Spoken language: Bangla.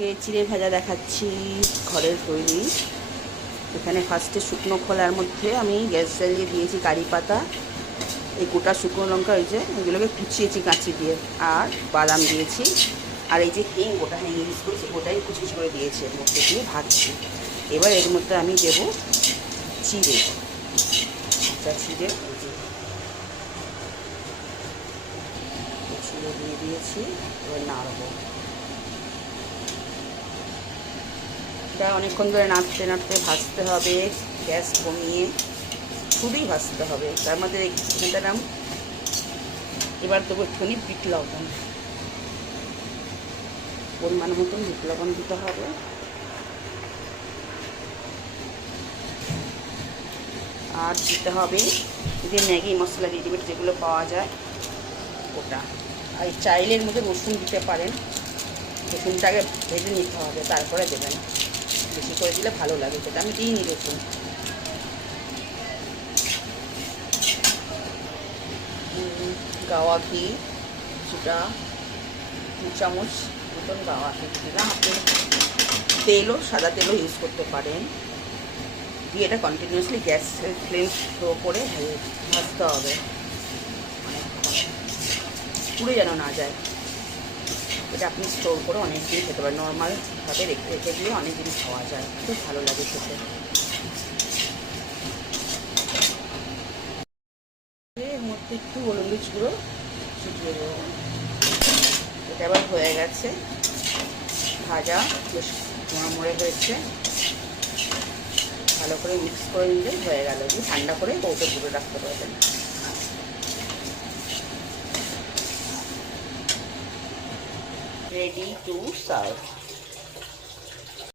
আজকে চিড়ে ভাজা দেখাচ্ছি, ঘরের তৈরি। এখানে ফার্স্টে শুকনো খোলার মধ্যে আমি গ্যাস জ্বালিয়ে দিয়েছি কারি পাতা, এই গোটা শুকনো লঙ্কা, এই যে এগুলোকে কুচিয়েছি কাঁচি দিয়ে, আর বাদাম দিয়েছি, আর এই যে হিং, গোটা হিং ইউজ করেছি, গোটাই কুচি করে দিয়েছি, এর মধ্যে দিয়ে ভাজছি। এবার এর মধ্যে আমি দেবো চিড়ে, চিড়ে চিড়ে দিয়ে দিয়েছি। এবার নাড়বো, এটা অনেকক্ষণ ধরে নাড়তে নাড়তে ভাজতে হবে, গ্যাস কমিয়ে খুবই ভাজতে হবে। তার মধ্যে দিলাম, এবার দেবো একটুখানি বিট লবণ, পরিমাণ মতন বিট লবণ দিতে হবে। আর দিতে হবে যে ম্যাগি মশলা রেডিমেড যেগুলো পাওয়া যায় ওটা। আর এই চাইলের মধ্যে রসুন দিতে পারেন, রসুনটাকে ভেজে নিতে হবে, তারপরে দেবেন। বেশি করে দিলে ভালো লাগে, সেটা আমি দিইনি রসুন। গাওয়া ঘি কিছুটা, 2 চামচ মতন গাওয়া ঘি দিলাম। আপনি তেলও, সাদা তেলও ইউজ করতে পারেন। দিয়ে এটা কন্টিনিউয়াসলি গ্যাসের ফ্লেম স্লো করে ভাজতে হবে, পুড়ে যেন না যায়। এটা আপনি স্টোর করে অনেক দিন খেতে পারেন, নর্মালভাবে রেখে দিয়ে অনেক দিন খাওয়া যায়, খুব ভালো লাগে খেতে। এর মধ্যে একটু গোলমরিচ গুঁড়ো ছিটিয়ে দেবো। এটা আবার হয়ে গেছে ভাজা, বেশ মরে হয়েছে। ভালো করে মিক্স করে নিলে হয়ে গেল। দিয়ে ঠান্ডা করে কৌটো পুরো রাখতে পারবেন। Ready to serve.